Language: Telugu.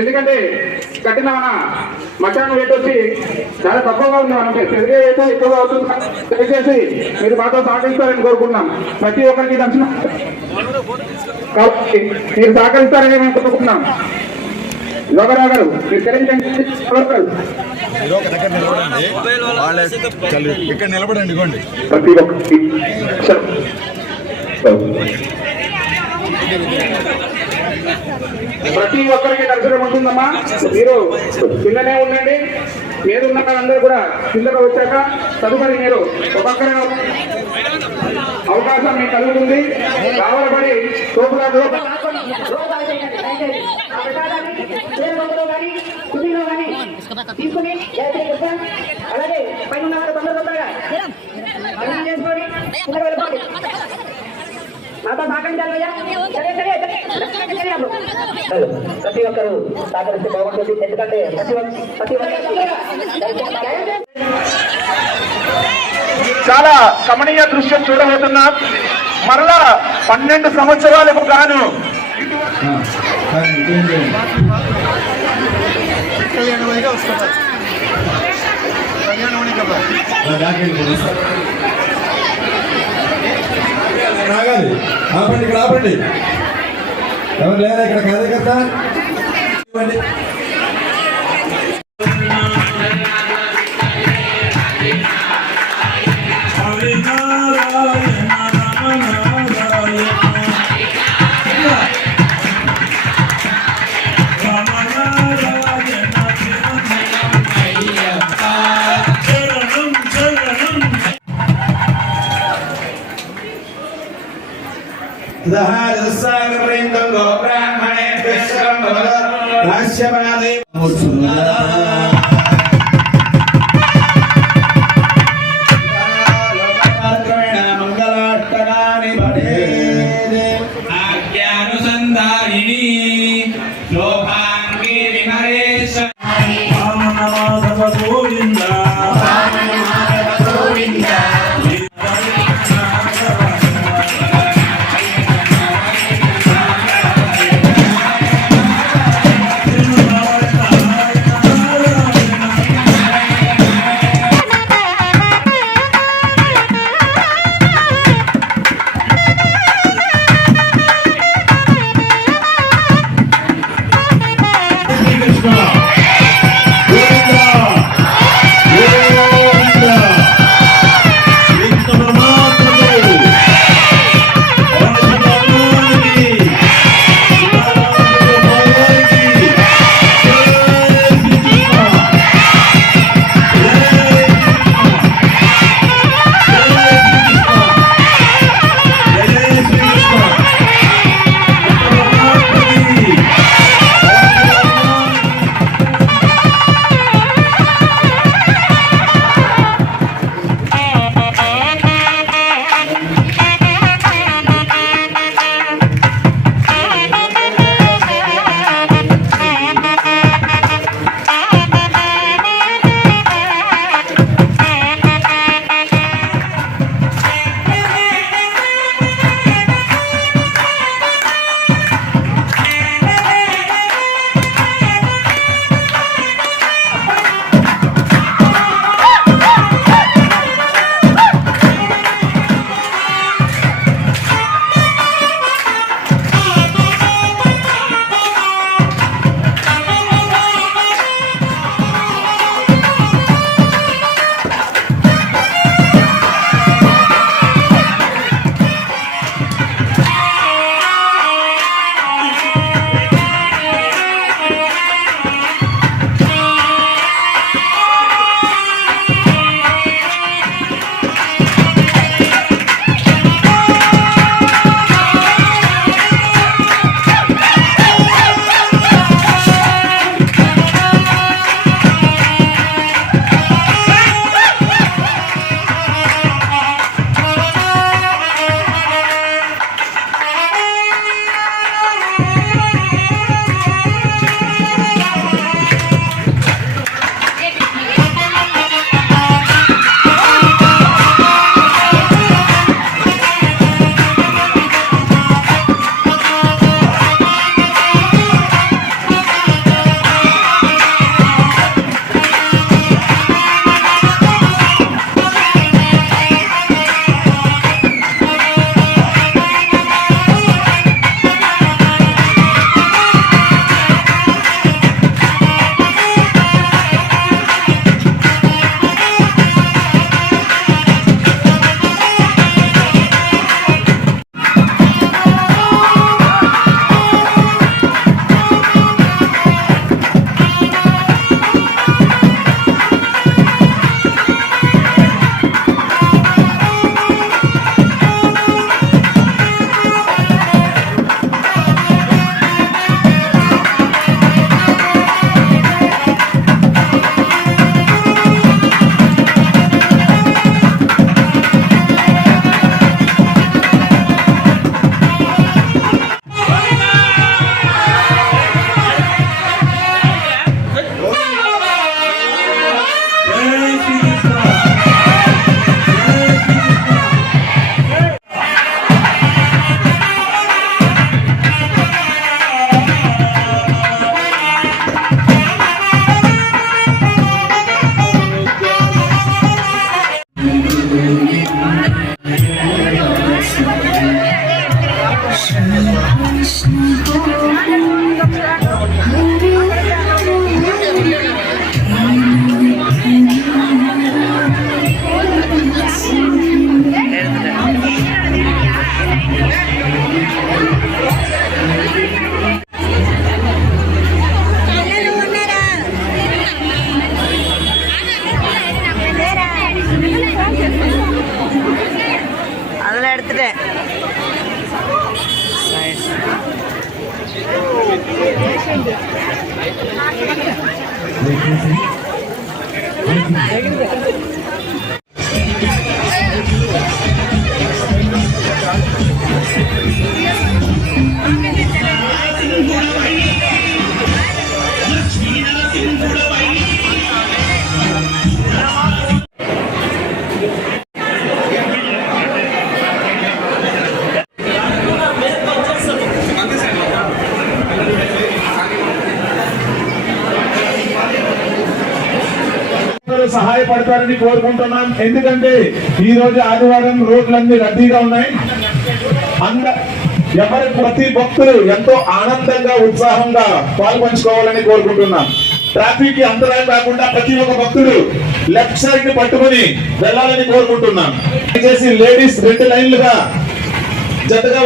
ఎందుకంటే కట్టిన మన మచాన్ రేట్ వచ్చి చాలా తక్కువగా ఉంది. మనం పెరిగే రేటు ఎక్కువగా అవుతుంది. దయచేసి మీరు మాతో సహకరిస్తారని కోరుకుంటున్నాం. ప్రతి ఒక్కరికి దర్శనం కాబట్టి మీరు సహకరిస్తారని మేము కోరుకుంటున్నాం. యోగరావు గారు మీరు తెలియజేయండి. ఇక్కడ నిలబడండి. ప్రతి ఒక్కరికి ప్రతి ఒక్కరికి దర్శనం ఉంటుందమ్మా. మీరు కిందనే ఉండండి. మీరున్న అందరూ కూడా కిందకు వచ్చాక తదుపరి మీరు ఒక్కొక్కరి అవకాశం మీకు కలుగుతుంది. కావాలపడి తోపులాటలో తీసుకుని అలాగే పైన తొందరగా చేసుకొని వెళ్ళిపోండి. నాతో సహకరించాలయ్యా. ప్రతి ఒక్కరు సహకరిస్తే బాగుంటుంది. ఎందుకంటే చాలా కమనీయ దృశ్యం చూడబోతున్నాం. మరలా 12 సంవత్సరాలకు గాను రాగాలి. ఆపండి, ఇక్కడ ఆపండి. ఎవరు లేదా ఇక్కడ కార్యకర్త? బర్త్డే సహాయపడతారని కోరుకుంటున్నాం. ఎందుకంటే ఈ రోజు ఆదివారం రోడ్లన్నీ రద్దీగా ఉన్నాయి. ప్రతి భక్తులు ఎంతో ఆనందంగా ఉత్సాహంగా పాల్పంచుకోవాలని కోరుకుంటున్నాం. ట్రాఫిక్ కి అంతరాయం కాకుండా ప్రతి ఒక్క భక్తుడు లెఫ్ట్ సైడ్ ని పట్టుకొని వెళ్ళాలని కోరుకుంటున్నాం. దయచేసి లేడీస్ 2 లైన్లుగా జతగా